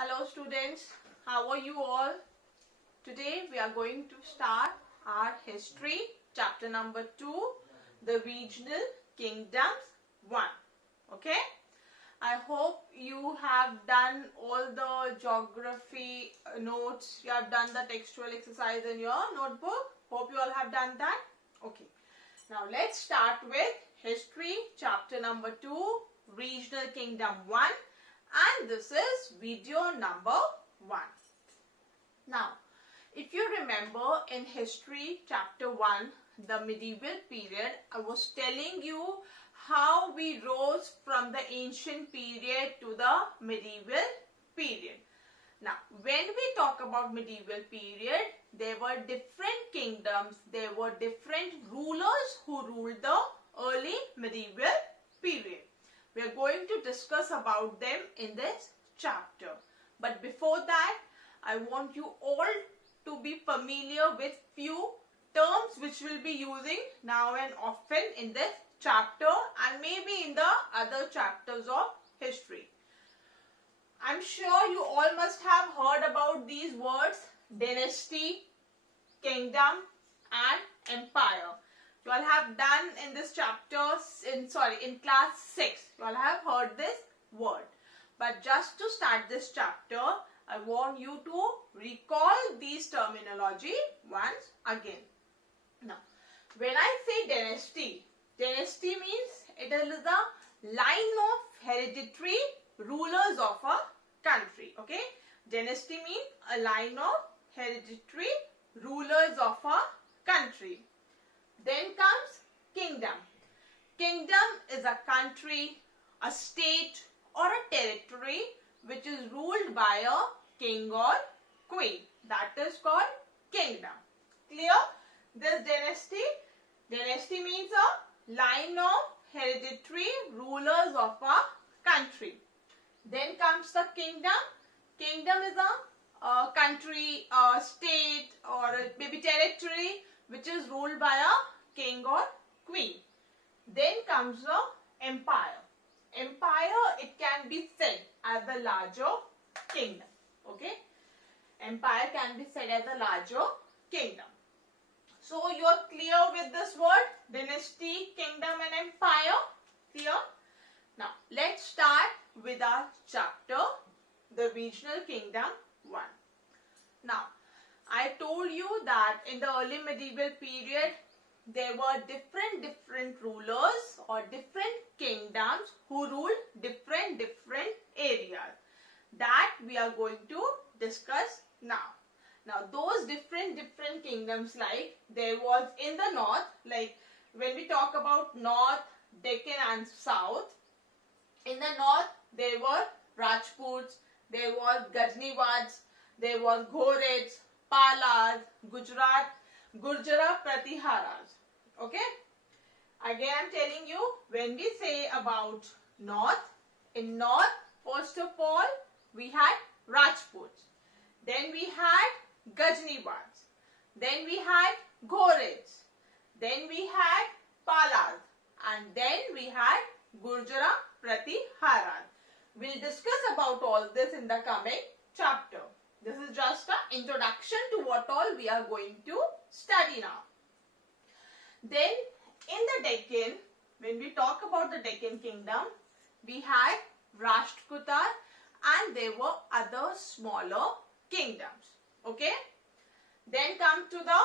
Hello students, how are you all? Today we are going to start our history chapter number 2, the regional kingdoms 1. Okay, I hope you have done all the geography notes, you have done the textual exercise in your notebook. Hope you all have done that. Okay, now let's start with history chapter number 2, regional kingdom 1. And this is video number 1. Now, if you remember in history chapter 1, the medieval period, I was telling you how we rose from the ancient period to the medieval period. Now, when we talk about medieval period, there were different kingdoms, there were different rulers who ruled the early medieval period. We are going to discuss about them in this chapter. But before that, I want you all to be familiar with few terms which we'll be using now and often in this chapter and maybe in the other chapters of history. I'm sure you all must have heard about these words: dynasty, kingdom and empire. You all have done in this chapter, in class 6, you all have heard this word. But just to start this chapter, I want you to recall these terminology once again. Now, when I say dynasty, dynasty means it is the line of hereditary rulers of a country. Okay, dynasty means a line of hereditary rulers of a country. Then comes kingdom. Kingdom is a country, a state or a territory which is ruled by a king or queen. That is called kingdom. Clear? This dynasty means a line of hereditary rulers of a country. Then comes the kingdom. Kingdom is a country, a state or maybe territory which is ruled by a king or queen. Then comes the empire. Empire, it can be said as the larger kingdom. Okay, empire can be said as a larger kingdom. So you are clear with this word, dynasty, kingdom and empire. Clear? Now let's start with our chapter, the regional kingdom 1. Now, I told you that in the early medieval period, there were different rulers or different kingdoms who ruled different areas. That we are going to discuss now. Now, those different kingdoms, like there was in the north, like when we talk about north, Deccan and south, in the north there were Rajputs, there was Gajniwads, there was Ghorets, Palas, Gurjara Pratiharas. Okay. Again, I'm telling you, when we say about north, in north, first of all, we had Rajputs. Then we had Gajniwads. Then we had Ghorets. Then we had Palas. And then we had Gurjara Pratiharas. We'll discuss about all this in the coming chapter. This is just an introduction to what all we are going to study now. Then in the Deccan, when we talk about the Deccan kingdom, we had Rajputs and there were other smaller kingdoms. Okay. Then come to the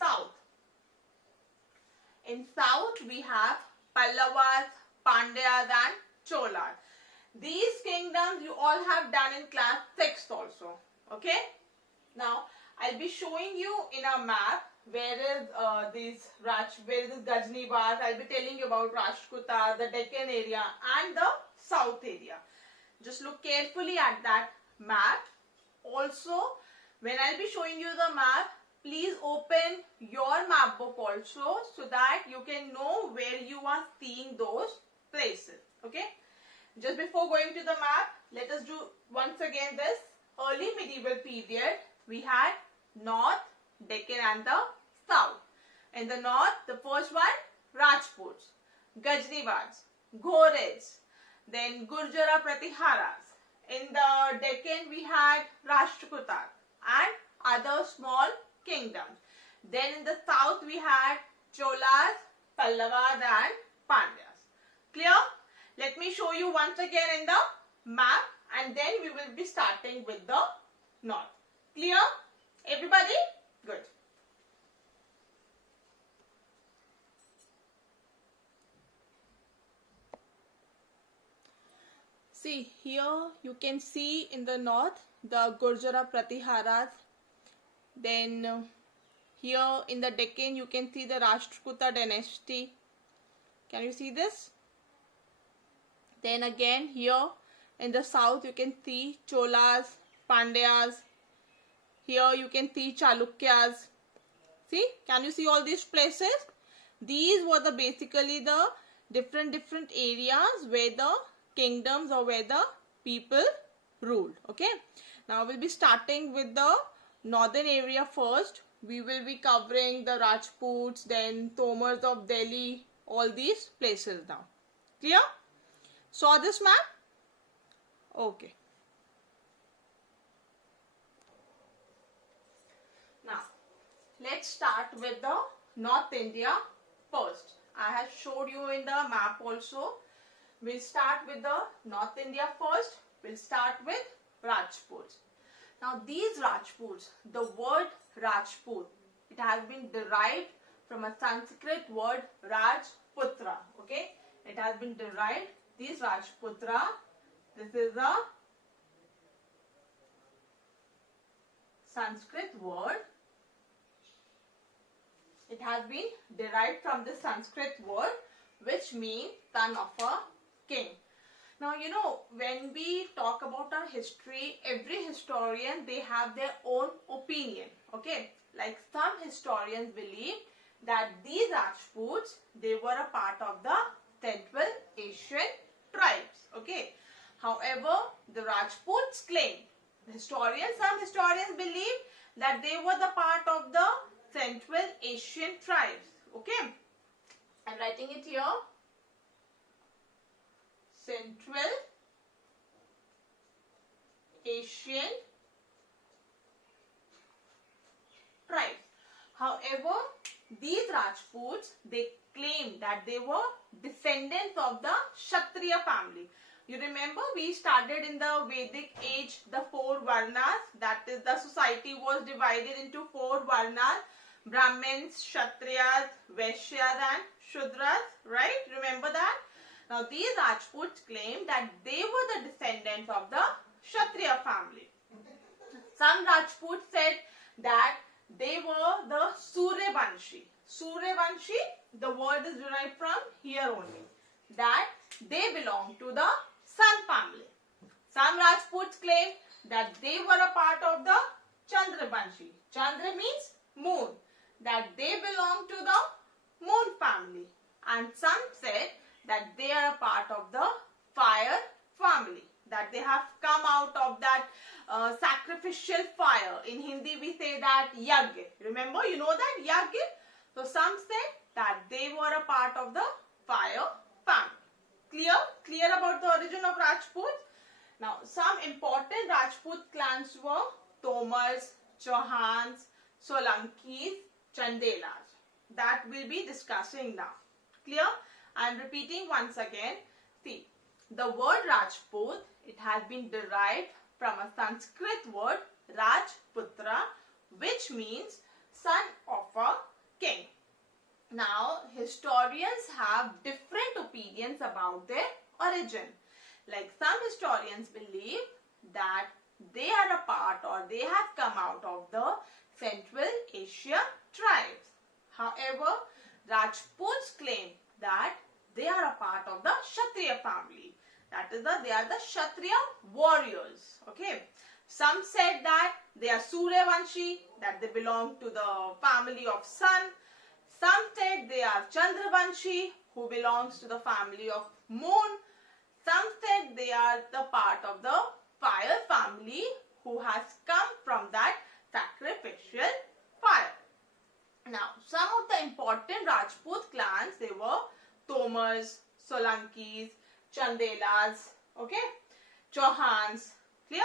south. In south we have Pallavas, Pandyas and Cholas. These kingdoms you all have done in class 6 also. Okay. Now I'll be showing you in a map where is Gajniwad. I'll be telling you about Rajputa, the Deccan area and the south area. Just look carefully at that map. Also, when I'll be showing you the map, please open your map book also so that you can know where you are seeing those places. Okay. Just before going to the map, let us do once again this early medieval period. We had north, Deccan and the south. In the north, the first one, Rajputs, Gajniwads, Ghorets, then Gurjara Pratiharas. In the the Deccan we had Rajputs and other small kingdoms. Then in the south we had Cholas, Pallavas and Pandyas. Clear? Let me show you once again in the map, and then we will be starting with the north. Clear? Everybody? Good. See, here you can see in the north the Gurjara Pratiharas. Then here in the Deccan you can see the Rashtrakuta dynasty. Can you see this? Then again here in the south you can see Cholas, Pandyas. Here you can see Chalukyas. See, can you see all these places? These were the basically the different areas where the kingdoms or where the people ruled. Okay. Now we'll be starting with the northern area first. We will be covering the Rajputs, then Tomars of Delhi, all these places now. Clear? Saw this map? Okay. Now, let's start with the North India first. I have showed you in the map also. We'll start with the North India first. We'll start with Rajputs. Now, these Rajputs, the word Rajput, it has been derived from a Sanskrit word Rajputra. Okay, it has been derived. This Rajputra, this is a Sanskrit word. It has been derived from the Sanskrit word which means son of a king. Now, you know, when we talk about our history, every historian, they have their own opinion. Okay, like some historians believe that these Rajputs, they were a part of the Central Asian tribes. Okay, however, the Rajputs claim, some historians believe that they were the part of the Central Asian tribes. Okay, I'm writing it here. Central Asian tribes. However, these Rajputs, they claim that they were descendants of the Kshatriya family. You remember we started in the Vedic age the 4 Varnas, that is the society was divided into 4 Varnas, Brahmins, Kshatriyas, Vaishyas and Shudras, right? Remember that? Now these Rajputs claim that they were the descendants of the Kshatriya family. Some Rajputs said that they were the Suryavanshi. Suryavanshi, the word is derived from here only. That they belong to the Sun family. Some Rajputs claim that they were a part of the Chandravanshi. Chandra means moon. That they belong to the Moon family. And some said that they are a part of the Fire family. That they have come out of that sacrificial fire. In Hindi we say that Yagya. Remember, you know that Yagya? So some say that they were a part of the Fire family. Clear? Clear about the origin of Rajputs? Now, some important Rajput clans were Tomars, Chahamanas, Solankis, Chandelas. That we'll be discussing now. Clear? I am repeating once again. See, the word Rajput, it has been derived from a Sanskrit word Rajputra, which means son of a king. Now, historians have different opinions about their origin. Like some historians believe that they are a part or they have come out of the Central Asia tribes. However, Rajputs claim that they are a part of the Kshatriya family. That is, they are the Kshatriya warriors. Okay. Some said that they are Suryavanshi, that they belong to the family of Sun. Some said they are Chandravanshi, who belongs to the family of Moon. Some said they are the part of the Fire family, who has come from that sacrificial fire. Now, some of the important Rajput clans, they were Tomars, Solankis, Chandelas, okay, Chauhans. Clear?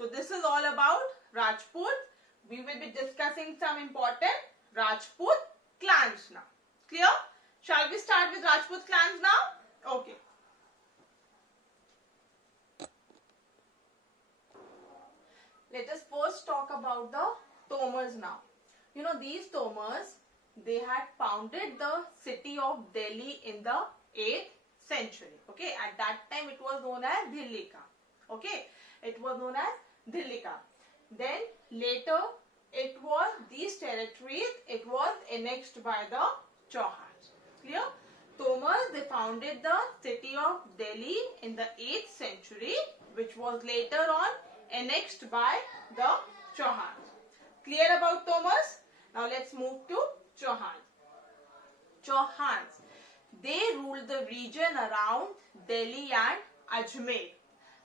So this is all about Rajput. We will be discussing some important Rajput clans now. Clear? Shall we start with Rajput clans now? Okay. Let us first talk about the Tomars now. You know, these Tomars, they had founded the city of Delhi in the 8th century. Okay, at that time it was known as Dillika. Okay, it was known as Dillika. Then later these territories, it was annexed by the Chauhans. Clear? Tomars, they founded the city of Delhi in the 8th century, which was later on annexed by the Chauhans. Clear about Tomars? Now let's move to Chauhans. Chauhans, they ruled the region around Delhi and Ajmer.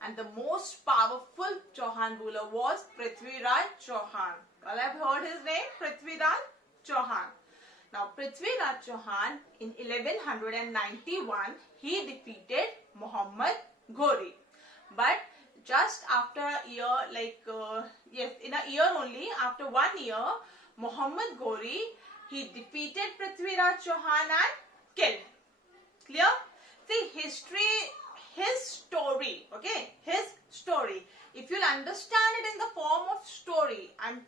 And the most powerful Chauhan ruler was Prithviraj Chauhan. Well, I've heard his name, Prithviraj Chauhan. Now, Prithviraj Chauhan in 1191, he defeated Muhammad Ghori. But just after a year, in a year only, after 1 year, Muhammad Ghori, he defeated Prithviraj Chauhan and killed him. Clear? See, history, his story, okay, his story. If you'll understand it in the form of story, I'm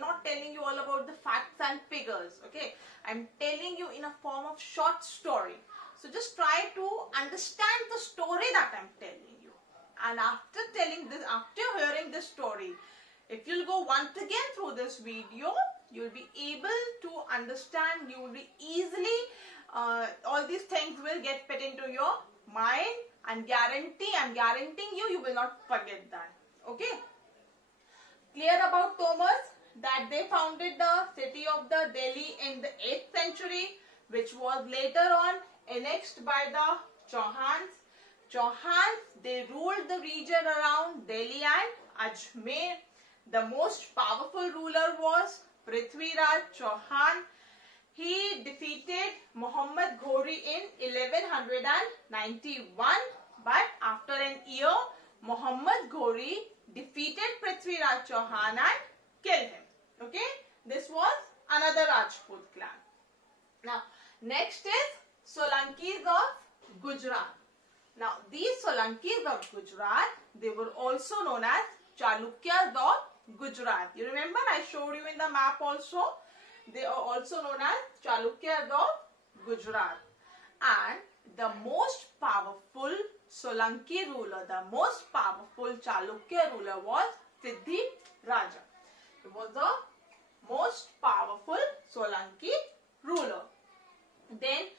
not telling you all about the facts and figures, okay. I'm telling you in a form of short story. So just try to understand the story that I'm telling you. And after hearing this story, if you'll go once again through this video, you'll be able to understand, you will be easily, all these things will get fit into your mind, and I'm guaranteeing you will not forget that. Okay. Clear about Tomars? That they founded the city of the Delhi in the 8th century, which was later on annexed by the Chauhans. Chauhans, they ruled the region around Delhi and Ajmer. The most powerful ruler was Prithviraj Chauhan. He defeated Muhammad Ghori in 1191, but after an year, Muhammad Ghori defeated Prithviraj Chauhan and killed him. Okay, this was another Rajput clan. Now, next is Solankis of Gujarat. Now, these Solankis of Gujarat, they were also known as Chalukyas of Gujarat. You remember I showed you in the map also. They are also known as Chalukyas of Gujarat. And the most powerful Solanki ruler, the most powerful Chalukya ruler was Siddhi Raja. He was the most powerful Solanki ruler. Then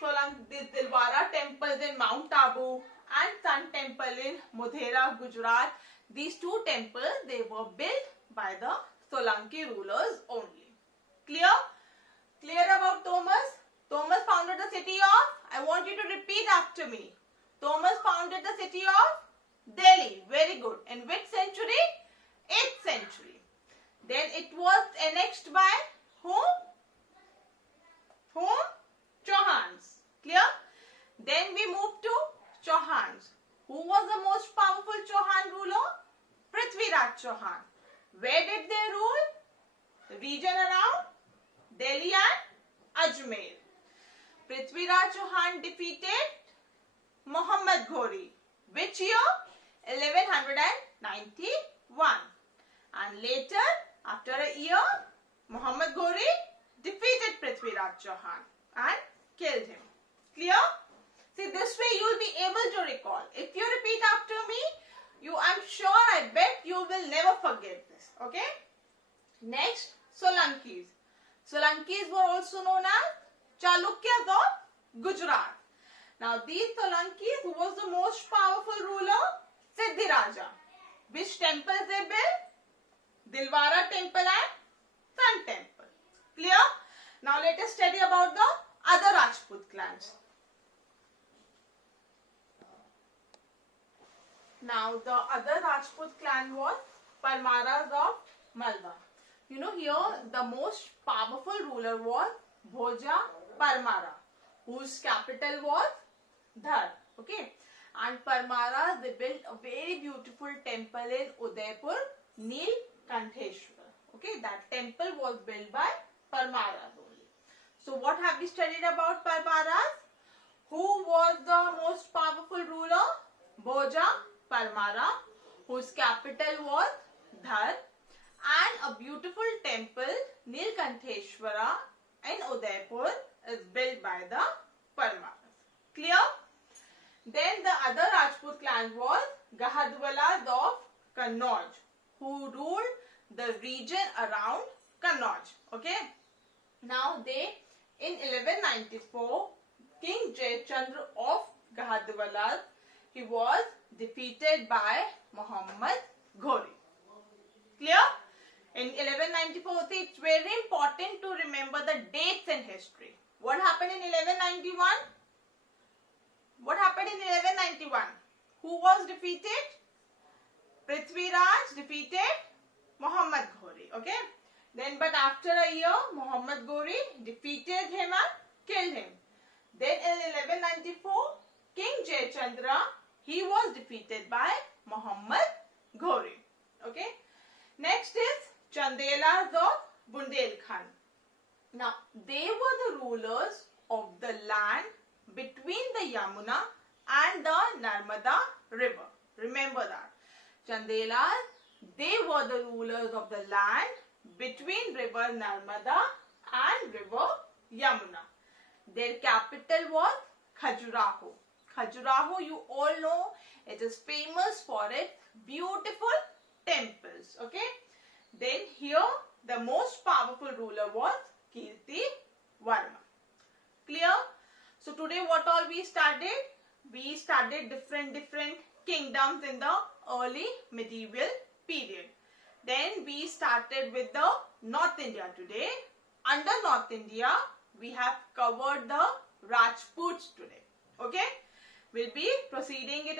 the Dilwara temples in Mount Abu and Sun temple in Modhera, Gujarat. These two temples, they were built by the Solanki rulers only. Clear? Clear about Tomars? Tomars founded the city of, I want you to repeat after me. Tomars founded the city of Delhi. Very good. In which century? 8th century. Then it was annexed by whom? Whom? Chauhans. Clear? Then we move to Chauhans. Who was the most powerful Chauhan ruler? Prithviraj Chauhan. Where did they rule? The region around Delhi and Ajmer. Prithviraj Chauhan defeated Muhammad Ghori. Which year? 1191. And later, after a year, Muhammad Ghori defeated Prithviraj Chauhan and killed him. Clear? See, this way you will be able to recall. If you repeat after me, I'm sure, I bet you will never forget this. Okay? Next, Solankis. Solankis were also known as Chalukyas of Gujarat. Now, these Solankis, who was the most powerful ruler? Siddhi Raja. Which temples they built? Dilwara temple and Sun temple. Clear? Now, let us study about the other Rajput clans. Now, the other Rajput clan was Parmaras of Malwa. You know, here the most powerful ruler was Bhoja Parmara, whose capital was Dhar. Okay, And Parmaras, they built a very beautiful temple in Udaipur, Neelkantheshwar. Okay, that temple was built by Parmaras only. So what have we studied about Parmaras? Who was the most powerful ruler? Bhoja Parmara, whose capital was Dhar, and a beautiful temple, Neelkantheshwara in Udaipur, is built by the Parmaras. Clear? Then the other Rajput clan was Gahadwalas of Kannauj, who ruled the region around Kannauj. Okay. Now they, in 1194, King Ch.2 of Gahadwalas, he was defeated by Muhammad Ghori. Clear? In 1194, see, it's very important to remember the dates in history. What happened in 1191? What happened in 1191? Who was defeated? Prithviraj defeated Muhammad Ghori. Okay. Then, but after a year, Muhammad Ghori defeated him and killed him. Then in 1194, King Ch.2, he was defeated by Muhammad Ghori. Okay. Next is Chandelas of Bundelkhand. Now, they were the rulers of the land between the Yamuna and the Narmada river. Remember that. Chandelas, they were the rulers of the land between river Narmada and river Yamuna. Their capital was Khajuraho. Khajuraho, you all know, it is famous for its beautiful temples. Okay. Then here the most powerful ruler was Kirti Varma. Clear? So today what all we studied? We studied different kingdoms in the early medieval period. Then we started with the North India today. Under North India, we have covered the Rajputs today. Okay? We'll be proceeding it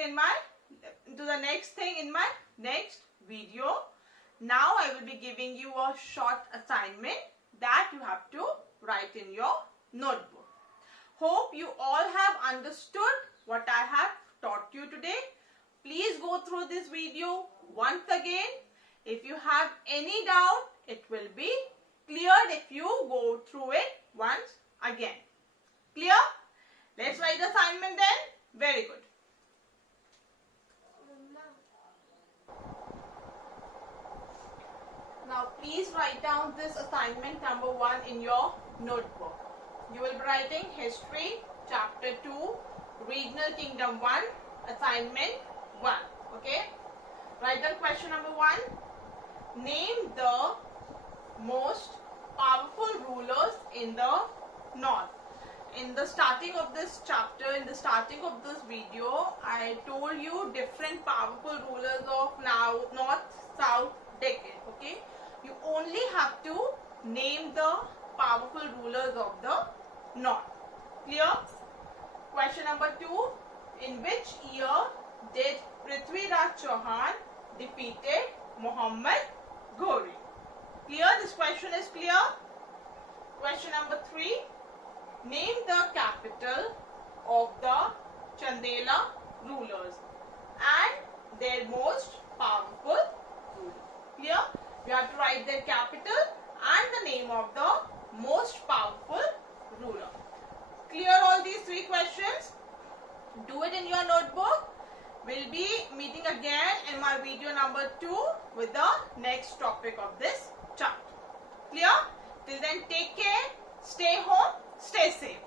into the next thing in my next video. Now I will be giving you a short assignment that you have to write in your notebook. Hope you all have understood what I have taught you today. Please go through this video once again. If you have any doubt, it will be cleared if you go through it once again. Clear? Let's write the assignment then. Very good. Now please write down this assignment number 1 in your notebook. You will be writing History Chapter 2, Regional Kingdom 1, Assignment 1. Okay? Write down question number 1. Name the most powerful rulers in the north. In the starting of this chapter, in the starting of this video, I told you different powerful rulers of now north, south, decade. Okay? You only have to name the powerful rulers of the north. Clear? Question number 2. In which year did Prithviraj Chauhan defeated Muhammad Ghori? Clear? This question is clear. Question number 3. Name the capital of the Chandela rulers and their most powerful ruler. Clear? You have to write their capital and the name of the most powerful ruler. Clear all these 3 questions? Do it in your notebook. We'll be meeting again in my video number 2 with the next topic of this chapter. Clear? Till then, take care, stay home, stay safe.